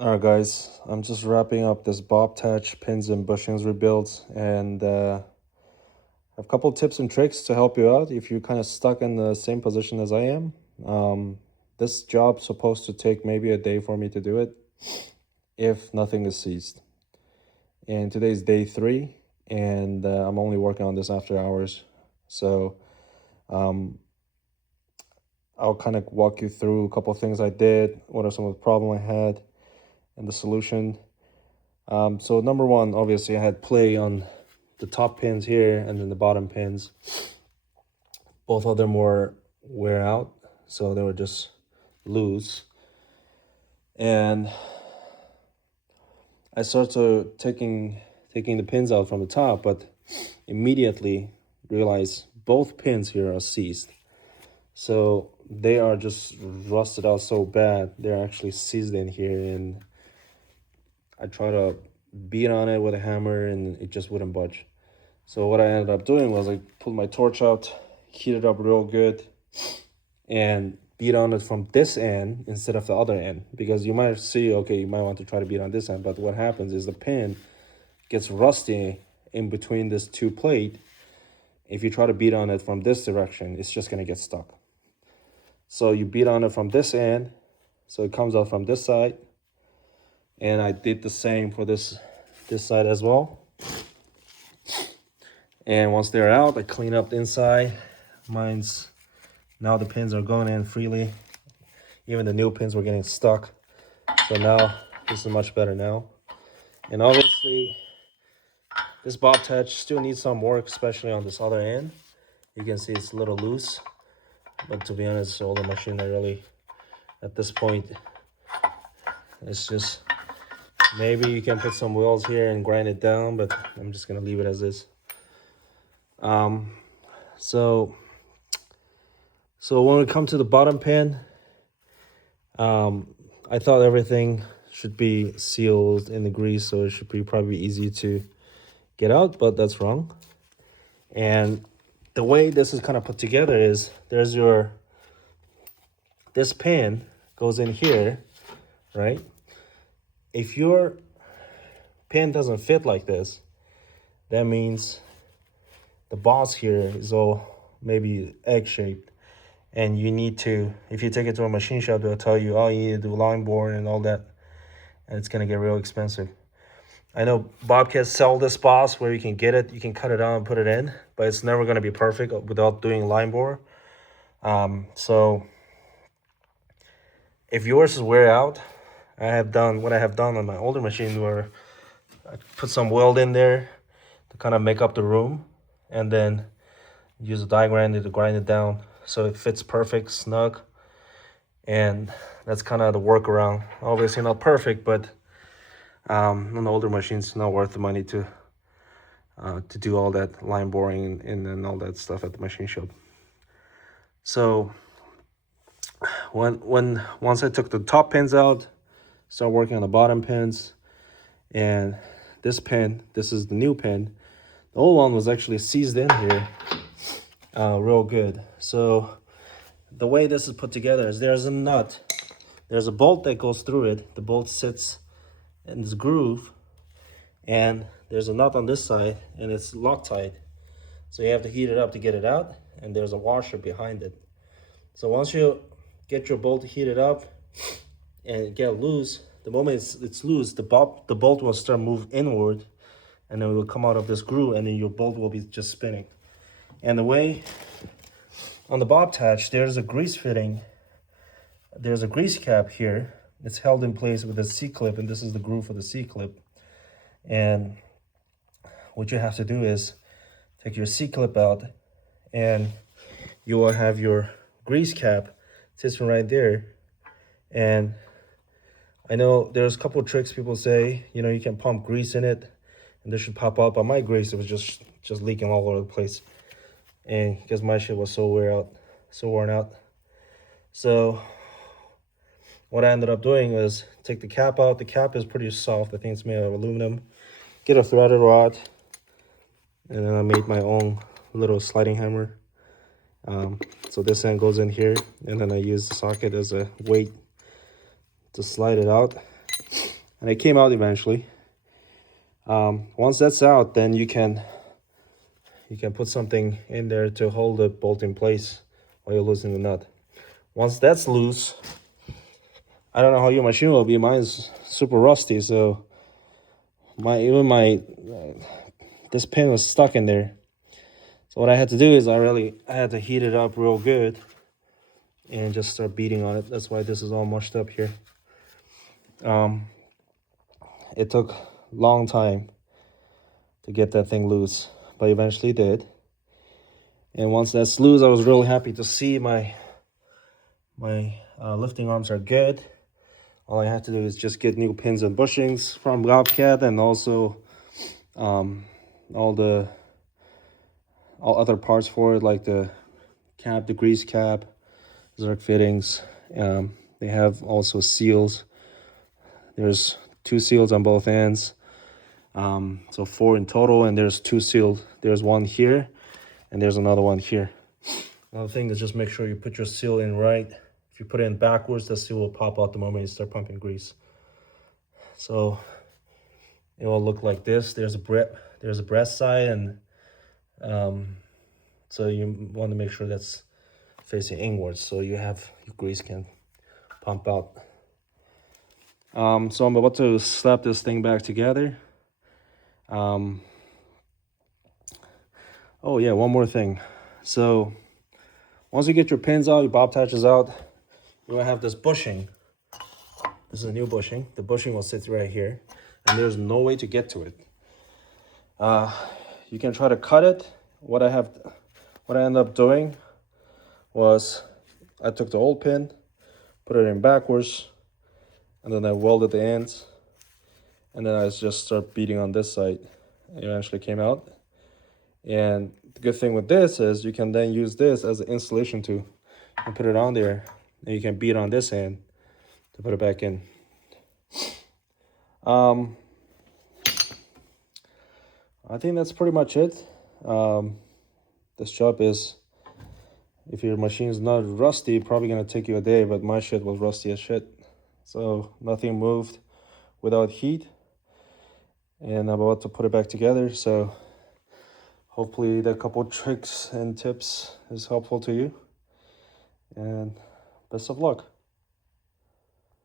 All right, guys, I'm just wrapping up this Bobtach pins and bushings rebuild, and I have a couple tips and tricks to help you out if you're kind of stuck in the same position as I am. This job's supposed to take maybe a day for me to do it if nothing is seized. And today's day 3, and I'm only working on this after hours. So um, I'll kind of walk you through a couple of things I did, what are some of the problems I had, and the solution. So number one, obviously I had play on the top pins here and then the bottom pins. Both of them were wear out, so they were just loose. And I started taking the pins out from the top, but immediately realized both pins here are seized. So they are just rusted out so bad. They're actually seized in here, and I try to beat on it with a hammer and it just wouldn't budge. So what I ended up doing was I pulled my torch out, heated up real good, and beat on it from this end instead of the other end. Because you might see, okay, you might want to try to beat on this end, but what happens is the pin gets rusty in between this two plate. If you try to beat on it from this direction, it's just gonna get stuck. So you beat on it from this end, so it comes out from this side. And I did the same for this side as well. And once they're out, I clean up the inside. Now the pins are going in freely. Even the new pins were getting stuck. So now this is much better now. And obviously this Bobtach still needs some work, especially on this other end. You can see it's a little loose, but to be honest, all the machine I really, at this point, it's just, maybe you can put some wheels here and grind it down, but I'm just gonna leave it as is. So when we come to the bottom pin, I thought everything should be sealed in the grease, so it should be probably easy to get out, but that's wrong. And the way this is kind of put together is this pin goes in here, right? If your pin doesn't fit like this, that means the boss here is all maybe egg-shaped, and you need to, if you take it to a machine shop, they'll tell you, oh, you need to do line boring and all that, and it's gonna get real expensive. I know Bobcats sell this boss where you can get it, you can cut it out and put it in, but it's never gonna be perfect without doing line bore. So if yours is wear out, what I have done on my older machine where I put some weld in there to kind of make up the room, and then use a die grinder to grind it down so it fits perfect, snug. And that's kind of the workaround. Obviously not perfect, but on the older machines, it's not worth the money to do all that line boring and all that stuff at the machine shop. So once I took the top pins out, start working on the bottom pins, and this pin, this is the new pin. The old one was actually seized in here real good. So the way this is put together is there's a nut, there's a bolt that goes through it. The bolt sits in this groove, and there's a nut on this side, and it's Loctite. So you have to heat it up to get it out, and there's a washer behind it. So once you get your bolt heated up and get loose, the moment it's loose, the bolt will start move inward, and then it will come out of this groove, and then your bolt will be just spinning. And the way on the Bobtach, there's a grease fitting. There's a grease cap here. It's held in place with a C-clip, and this is the groove for the C-clip. And what you have to do is take your C-clip out, and you will have your grease cap sitting right there. And I know there's a couple of tricks people say, you know, you can pump grease in it and this should pop out, but my grease, it was just leaking all over the place. And because my shit was so worn out. So what I ended up doing was take the cap out. The cap is pretty soft. I think it's made of aluminum. Get a threaded rod, and then I made my own little sliding hammer. So this end goes in here, and then I use the socket as a weight to slide it out. and it came out eventually. Once that's out, then you can put something in there to hold the bolt in place while you're loosening the nut. Once that's loose, I don't know how your machine will be. Mine's super rusty, so this pin was stuck in there. So what I had to do is I had to heat it up real good and just start beating on it. That's why this is all mushed up here. It took a long time to get that thing loose, but eventually did. And once that's loose, I was really happy to see my lifting arms are good. All I have to do is just get new pins and bushings from Bobcat, and also all other parts for it, like the cap, the grease cap, Zerk fittings. They have also seals. There's 2 seals on both ends, so 4 in total, and there's 2 sealed. There's one here and there's another one here. Another thing is just make sure you put your seal in right. If you put it in backwards, the seal will pop out the moment you start pumping grease. So it will look like this. There's a breast side, and so you want to make sure that's facing inwards, so your grease can pump out. So I'm about to slap this thing back together. Oh yeah, one more thing. So once you get your pins out, your Bobtaches out, you're gonna have this bushing. This is a new bushing. The bushing will sit right here, and there's no way to get to it. You can try to cut it. What I ended up doing was I took the old pin, put it in backwards, and then I welded the ends, and then I just start beating on this side. It eventually came out. And the good thing with this is you can then use this as an installation tool and put it on there, and you can beat on this end to put it back in. I think that's pretty much it. This job is, if your machine's not rusty, probably gonna take you a day, but my shit was rusty as shit. So nothing moved without heat, and I'm about to put it back together. So hopefully the couple tricks and tips is helpful to you, and best of luck.